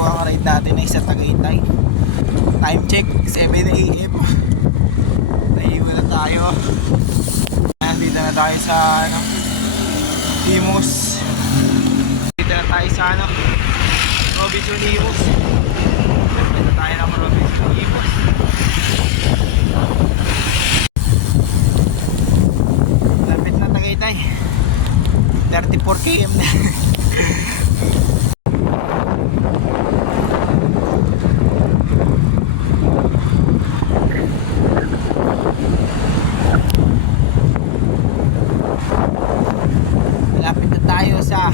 ang ride natin ay sa Tagaytay. Time check 7 AM. Naiwan na tayo. Nandito na tayo sa Imus. Dito na tayo sa Robinson Imus. Dito na tayo ng Robinson Imus. Lapit na Tagaytay. 34 km na. Malapit na tayo sa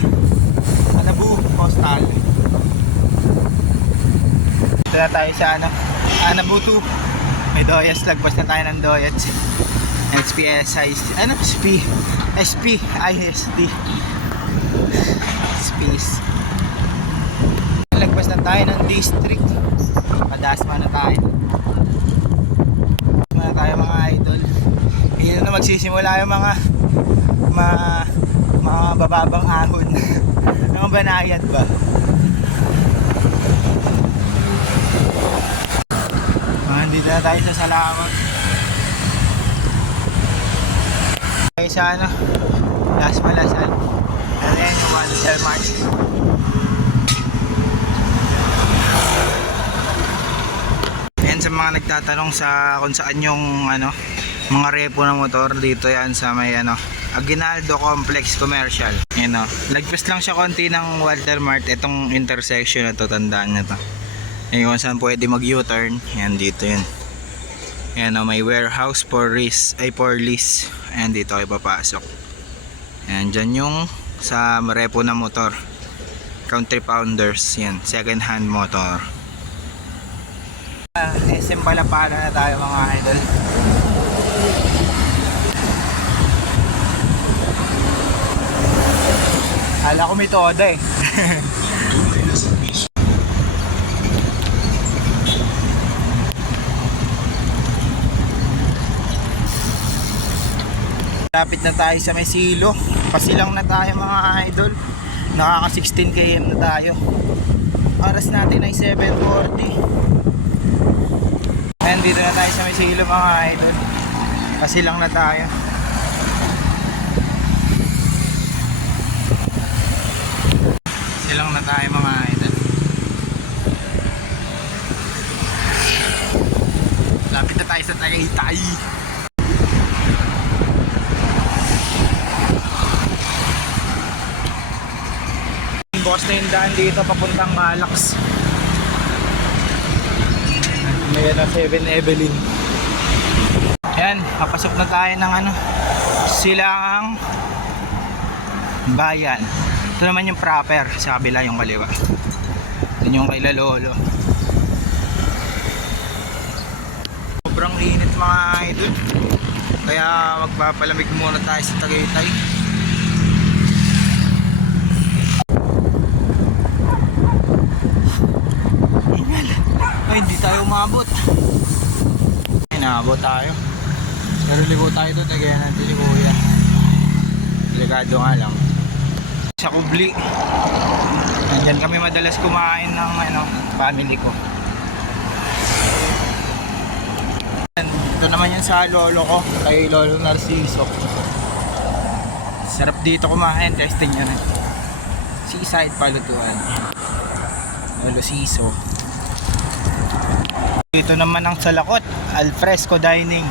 Manabu Coastal. Dito na tayo sa Anabutu. May Doyas, lagpas na tayo ng Doyas. SPSI, SPISD Space. Lagpas na tayo ng district. Padasma na tayo. Padasma na tayo mga idol. Dito na magsisimula yung mga bababang ahon. Mga banayad ba? Dito na tayo sa Salamat. Tayo sa Las Malasan. Ayan yung Marcel March. Ayan sa mga nagtatanong sa kung saan yung mga repo ng motor, dito yan sa may Aguinaldo Complex Commercial. Ayan lagpas lang siya konti ng Walter Mart. Itong intersection na to, tandaan nyo to. Ayan kung saan pwede mag U-turn. Ayan dito yun. Ayan may warehouse for lease. Ayan dito kayo papasok. Ayan dyan yung sa repo na motor. Country Pounders. Yan, second hand motor. SM Palapana na tayo mga idol. Hala ko may toda eh. Lapit na tayo sa may silo. Pasilang na tayo mga idol. Nakaka 16 km na tayo. Oras natin ay 7:40. Ayan, dito na tayo sa may silo mga idol. Pasilang na tayo. Silang na tayo mga idol. Lapit na tayo sa Tagaytay. Boss na yung daan dito papuntang Malax. May 7 Evelyn. Ayan, papasok na tayo ng Silangang Bayan. Ito naman yung proper, sa kabila yung kaliwa. Ito yung kay Lolo. Sobrang init mga idol. Kaya magpapalamig muna tayo sa Tagaytay. Ay, hindi tayo umabot. Inaabot tayo. Pero ligo tayo doon, kaya natin ligo yan. Delikado nga lang. Sa Kubli. Nandyan kami madalas kumain ng family ko. Ito naman yan sa lolo ko, kay Lolo Narciso. Sarap dito kumain, testing yan Seaside Palutuan. Lolo Ciso. Dito naman ang Salakot, Alfresco Dining.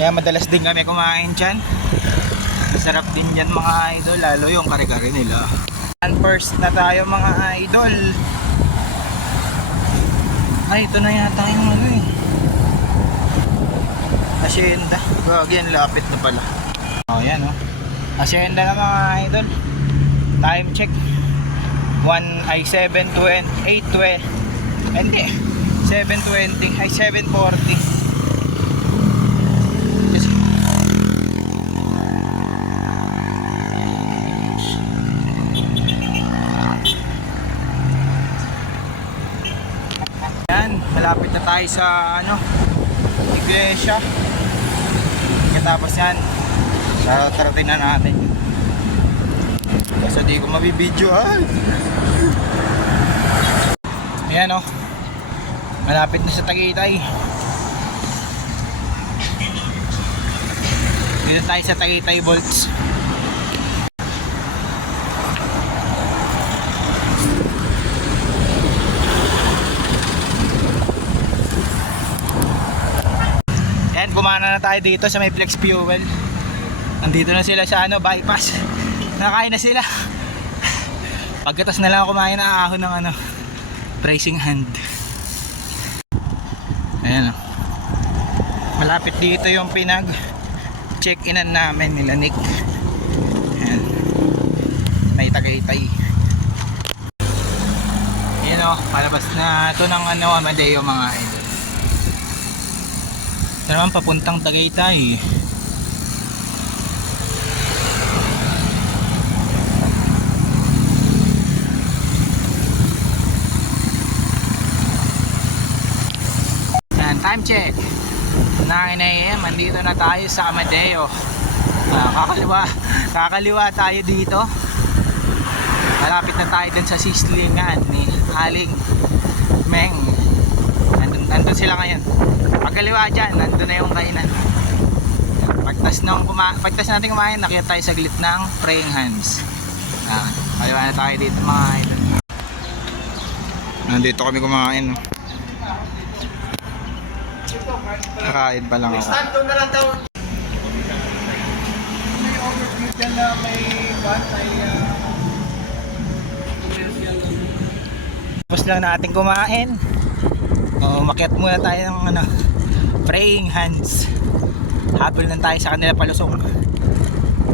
Kaya madalas din kami kumain dyan. Sarap din dyan mga idol, lalo yung kare-kare nila. And first na tayo mga idol. Ay, ito na yata yung Hacienda. Again, lapit na pala. Yan Hacienda na mga idol. Time check 7:20 ay 7:40. Yan, malapit na tayo sa iglesia. Tapos yan, tarating na natin. Kasi di ko mabibidyo Ayan o. Malapit na sa Tagaytay. Dito tayo sa Tagaytay Bolts. Ayan, gumana na tayo dito sa may Flex Fuel. Nandito na sila sa bypass. Nakakain na sila. Pagkatas na lang kumain na ahon ng pricing hand. Ayan o. Malapit dito yung pinag check-inan namin nila Nick. Ayan. May Tagaytay. Ayan o. Palabas na ito ng Amadeo mga idol. Ito naman papuntang Tagaytay. Time check 9 AM, andito na tayo sa Amadeo. Kakaliwa tayo dito. Malapit na tayo dun sa sislingan ni Aling Meng. Nandun sila ngayon. Pagkaliwa dyan, nandun na yung kainan. Pagtas natin kumain, nakita tayo sa glit ng praying hands. Kaliwa na tayo dito mga idol. Nandito kami kumain. Kakain pa lang ako. Stand na lang daw. May overview dyan na may tapos lang natin kumain. Umakyat muna tayo ng praying hands. Habol lang tayo sa kanila palusong.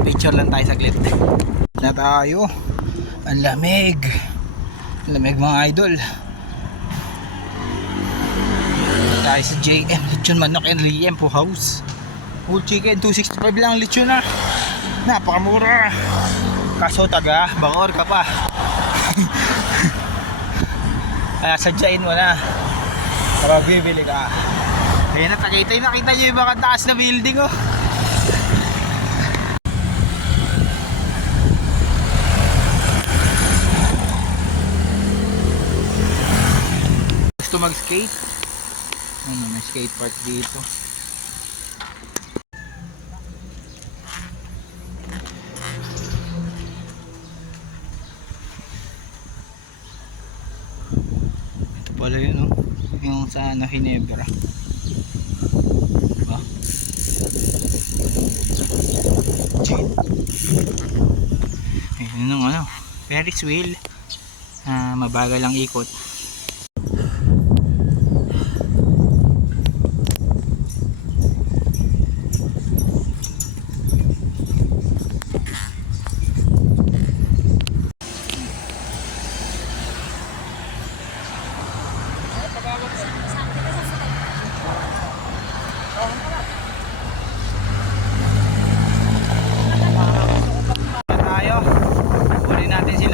Picture lang tayo saglit. Na tayo. Ang lamig. Ang lamig mga idol. Tayo sa JM Lechon Manok and Liempo House. Whole chicken 265 lang lechon na. Napakamura. Kaso taga Bangor ka pa. Kaya sadyain mo na para bibili ka. Ayan na Tagaytay. Nakita nyo yung mga taas na building oh. Gusto mag-skate? May skate park dito. Ito pala yun oh. Yung sa Ginebra. Diba? Ayun yung Ferris wheel. Mabagal ang ikot.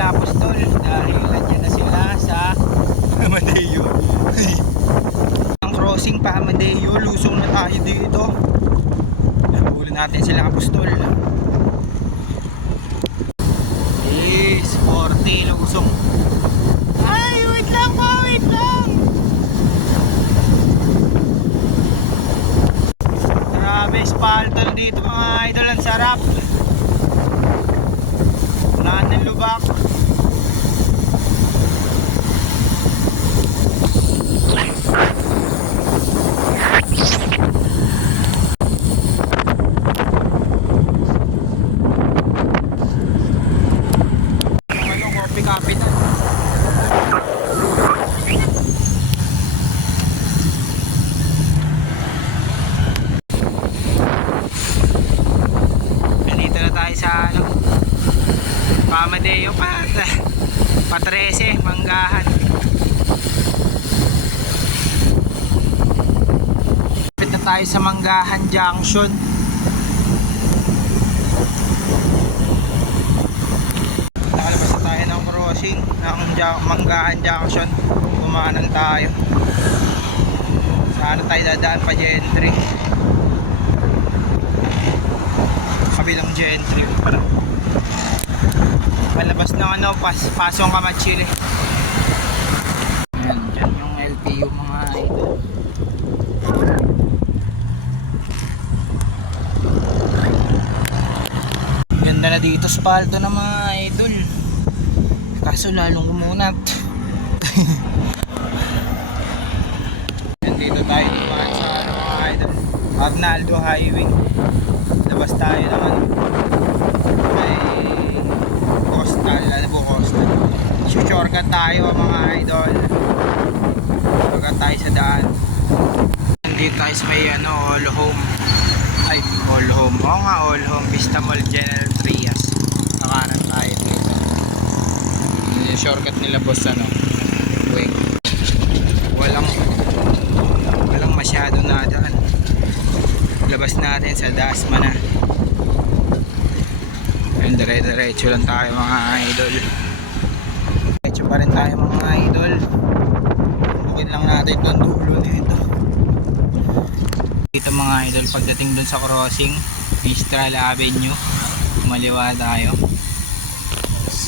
Apostol dahil nandiyan na sila sa Amadeo. Ang crossing pa Amadeo, lusong na tayo dito. Huli natin sila Apostol. Yes, 40 lusong. Ay, wait lang po, wait lang. Grabe, espalto dito mga idol, ang sarap. Lahat ng lubak. Kapit. Nandito na tayo sa Amadeo pa 13 Manggahan. Kapit na tayo sa Manggahan Junction. Nakalabas na tayo ng crossing ng Manggahan Junction. Kumanan tayo. Saan tayo dadaan pa Gentry? Kabilang Gentry para malabas ng pasong Kamachili. Ayan, dyan. Ganda na dito spalto na mga idol. Kaso lalong kumunat. Nandito tayo naman sa ano, mga idol, Arnaldo Highway. Labas tayo naman may coastal, ano po coastal. Shortcut tayo mga idol. Shortcut tayo sa daan. Nandito tayo sa may ano, All Home. Ay, All Home. Oo nga, All Home. Vista Mall General Trias. Nakanan tayo dito. Yung shortcut nila boss ano. Wing. Walang masyado na daan. Labas natin sa Dasma na. Ayun, dire-diretso lang tayo mga idol. Diretso pa rin tayo mga idol. Bukid lang natin doon dulo nito. Dito mga idol, pagdating doon sa crossing Mistral Avenue, maliwa tayo.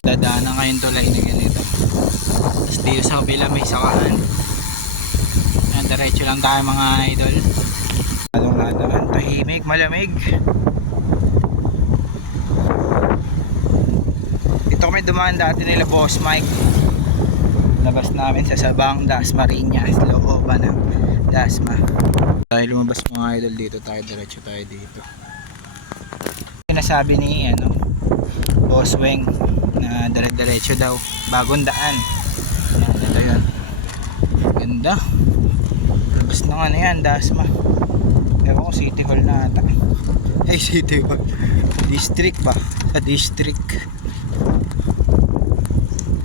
Dadaanan kayong tulay na ganito. Tapos dito sa kabila may sakahan. Diretso lang tayo mga idol. Lalong tahimik, malamig. Ito kami dumaan dati nila Boss Mike. Labas namin sa Sabang Dasmariñas, looban ng Dasma. Tayo lumabas mga idol dito, tayo diretso tayo dito. Sinasabi ni ano, Boss Weng na dire-diretso daw, bagong daan. Yan, ito yun. Ganda. Labas na nga na yan, Dasma. Pero ko City Hall na ata. Ay, City Hall. District ba? Sa district.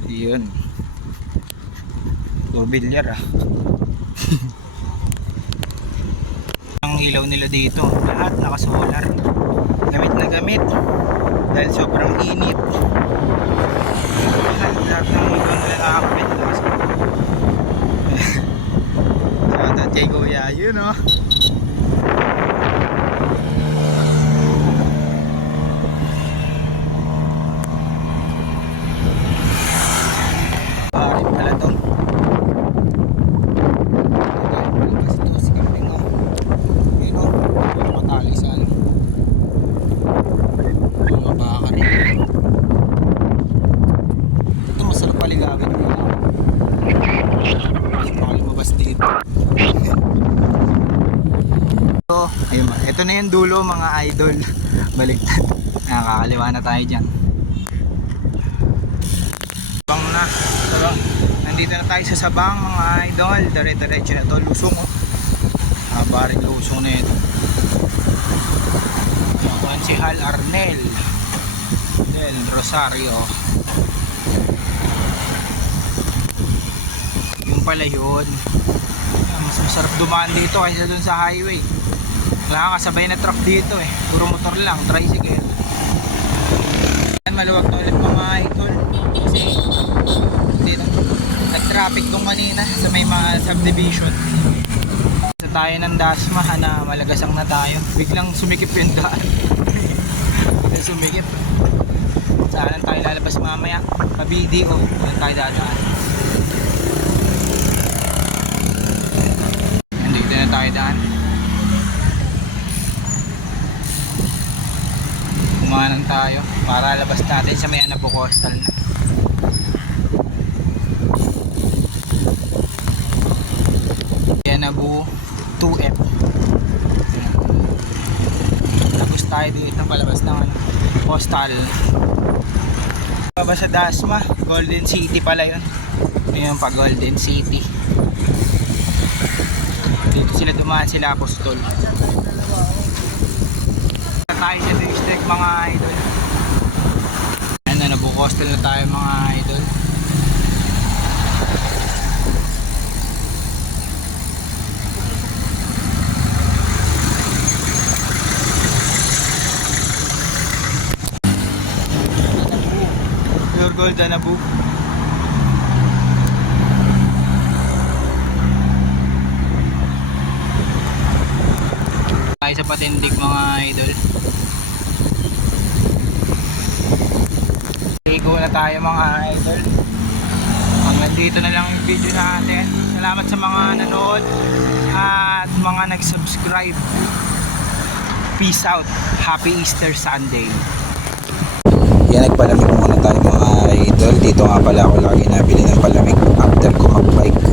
Yun. Bilyar ah. Ang ilaw nila dito, lahat naka-solar. Gamit na gamit. Dahil sobrang init. Lahat ng ilaw nila nakakapit. Shoutout kay Kuya, yun oh. Baharin pala to. Ayun, ito na yung dulo mga idol. Baliktad. Nakakaliwa na tayo dyan. Sabang na. So, nandito na tayo sa Sabang mga idol. Dire-diretso na to. Lusong oh. Habaring lusong na ito. Yan si Hal Arnel del Rosario. Yung pala yun. Mas masarap dumaan dito kaysa dun sa highway. Wala kasabay na truck dito eh. Puro motor lang, tricycle. Maluwag na ulit mga idol. Kasi dito nag-traffic dong kanina sa may mga subdivision. Sa tayo ng Dasma na malagasang na tayo. Biglang sumikip yung daan. Biglang sumikip. Saan tayo lalabas mamaya? Pabidi o saan tayo dadaan? Nandito na tayo daan. Kumanan tayo para labas natin sa may Anabu Coastal na. Anabu 2F. Labas tayo dito palabas ng Coastal. Labas sa Dasma, Golden City pala yun. Ayun pa, Golden City. Dito sila dumaan, sila Apostol. Tayo sa district mga idol. Ayan na, nabukostal na tayo mga idol. Pure Gold Anabu. Tayo sa Patindig mga idol. Igo na tayo mga idol. Hanggang dito na lang yung video natin. Salamat sa mga nanood at mga nag-subscribe. Peace out. Happy Easter Sunday. Yan, nagpalamig muna tayo mga idol. Dito nga pala ako lagi nabili ng palamig after ko magbike.